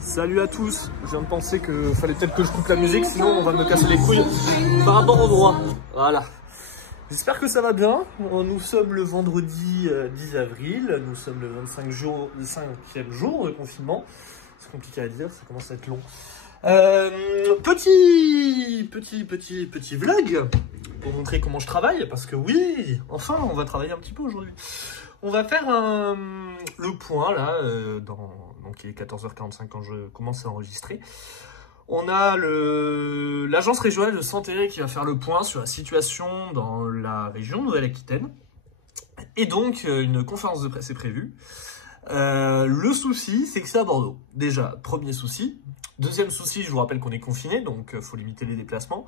Salut à tous, je viens de penser qu'il fallait peut-être que je coupe la musique, sinon on va me casser les couilles par rapport au droit. Voilà. J'espère que ça va bien. Nous sommes le vendredi 10 avril, nous sommes le 5e jour de confinement. C'est compliqué à dire, ça commence à être long. Petit vlog pour montrer comment je travaille, parce que oui, enfin on va travailler un petit peu aujourd'hui. On va faire le point là, donc il est 14h45 quand je commence à enregistrer. On a l'agence régionale de santé qui va faire le point sur la situation dans la région Nouvelle-Aquitaine. Et donc une conférence de presse est prévue. Le souci, c'est que c'est à Bordeaux. Déjà, premier souci. Deuxième souci, je vous rappelle qu'on est confiné, donc il faut limiter les déplacements.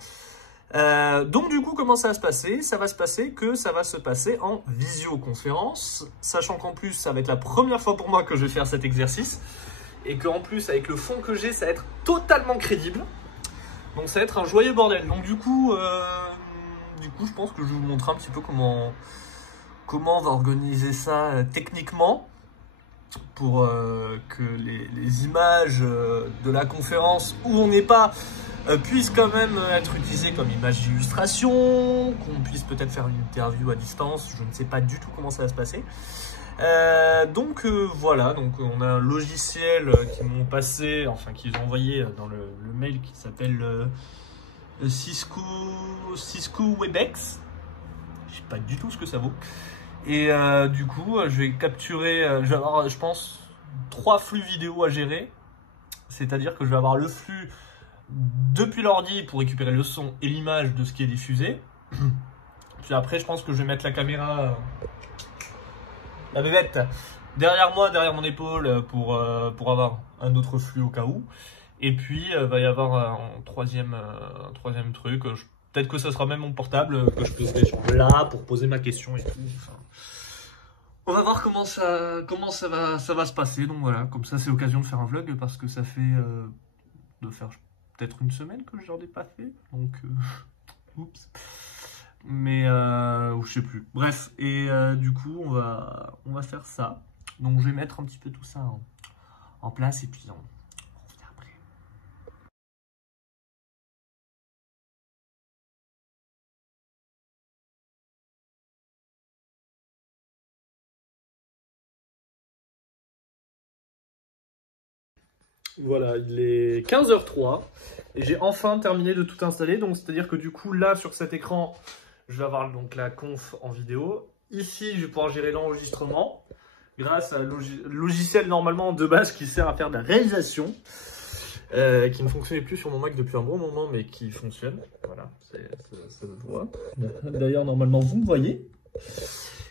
Donc du coup, comment ça va se passer? Ça va se passer en visioconférence, sachant qu'en plus, ça va être la première fois pour moi que je vais faire cet exercice, et qu'en plus, avec le fond que j'ai, ça va être totalement crédible. Donc ça va être un joyeux bordel. Donc du coup, je pense que je vais vous montrer un petit peu comment on va organiser ça techniquement, pour que les images de la conférence où on n'est pas puissent quand même être utilisées comme images d'illustration, qu'on puisse peut-être faire une interview à distance. Je ne sais pas du tout comment ça va se passer. Donc voilà, donc on a un logiciel qu'ils m'ont passé, enfin qu'ils ont envoyé dans le mail qui s'appelle Cisco Webex. Je sais pas du tout ce que ça vaut. Et du coup, je vais capturer, je vais avoir, je pense, 3 flux vidéo à gérer. C'est-à-dire que je vais avoir le flux depuis l'ordi pour récupérer le son et l'image de ce qui est diffusé. Puis après, je pense que je vais mettre la caméra, la bébête, derrière moi, derrière mon épaule, pour avoir un autre flux au cas où. Et puis, va y avoir un troisième truc. Peut-être que ça sera même mon portable que je poserai genre là pour poser ma question et tout. Enfin, on va voir comment ça va se passer. Donc voilà, comme ça c'est l'occasion de faire un vlog parce que ça fait peut-être une semaine que je n'en ai pas fait. Donc oups. Mais je sais plus. Bref, et du coup on va faire ça. Donc je vais mettre un petit peu tout ça en place et puis on revient après. Voilà, il est 15h03 et j'ai enfin terminé de tout installer. Donc c'est-à-dire que du coup là sur cet écran, je vais avoir donc la conf en vidéo. Ici, je vais pouvoir gérer l'enregistrement grâce à un logiciel normalement de base qui sert à faire de la réalisation, qui ne fonctionnait plus sur mon Mac depuis un bon moment, mais qui fonctionne. Voilà, ça se voit. D'ailleurs, normalement, vous me voyez.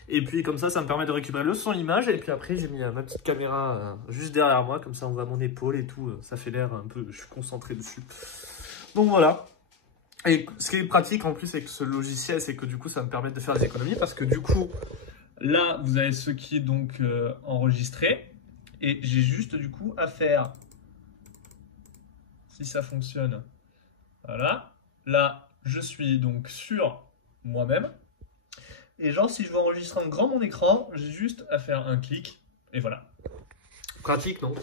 Et puis comme ça me permet de récupérer le son image. Et puis après, j'ai mis ma petite caméra juste derrière moi, comme ça on voit mon épaule et tout. Ça fait l'air un peu, je suis concentré dessus. Donc voilà. Et ce qui est pratique en plus avec ce logiciel, c'est que du coup, ça me permet de faire des économies. Parce que du coup, là, vous avez ce qui est donc enregistré. Et j'ai juste du coup à faire, si ça fonctionne, voilà. Là, je suis donc sur moi-même. Et genre, si je veux enregistrer en grand mon écran, j'ai juste à faire un clic. Et voilà. Pratique, non?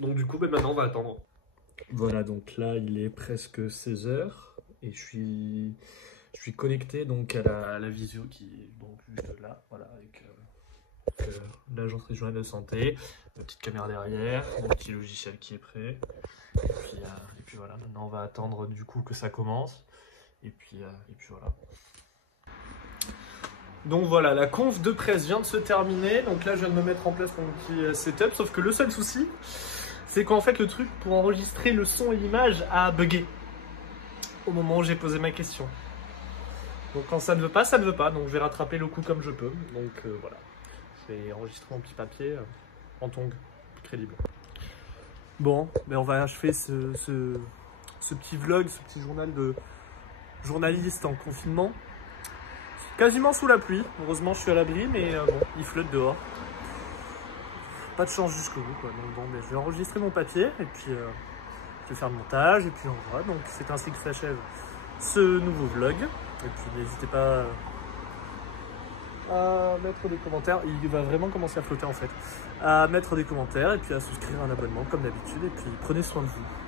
Donc du coup, maintenant, on va attendre. Voilà, donc là, il est presque 16h. Et je suis connecté donc à la visio qui est donc juste là. Voilà, avec l'agence régionale de santé. La petite caméra derrière. Mon petit logiciel qui est prêt. Et puis voilà, maintenant, on va attendre du coup que ça commence. Et puis voilà. Donc voilà, la conf de presse vient de se terminer. Donc là, je viens de me mettre en place mon petit setup. Sauf que le seul souci, c'est qu'en fait, le truc pour enregistrer le son et l'image a bugué au moment où j'ai posé ma question. Donc quand ça ne veut pas, ça ne veut pas. Donc je vais rattraper le coup comme je peux. Donc voilà, je vais enregistrer mon petit papier en tongs, crédible. Bon, mais on va achever ce petit vlog, ce petit journal de journaliste en confinement. Quasiment sous la pluie, heureusement je suis à l'abri, mais bon, il flotte dehors. Pas de chance jusqu'au bout, quoi. Donc bon, mais je vais enregistrer mon papier, et puis je vais faire le montage, et puis on verra. Donc c'est ainsi que s'achève ce nouveau vlog. Et puis n'hésitez pas à mettre des commentaires. Il va vraiment commencer à flotter en fait. À mettre des commentaires et puis à souscrire un abonnement comme d'habitude. Et puis prenez soin de vous.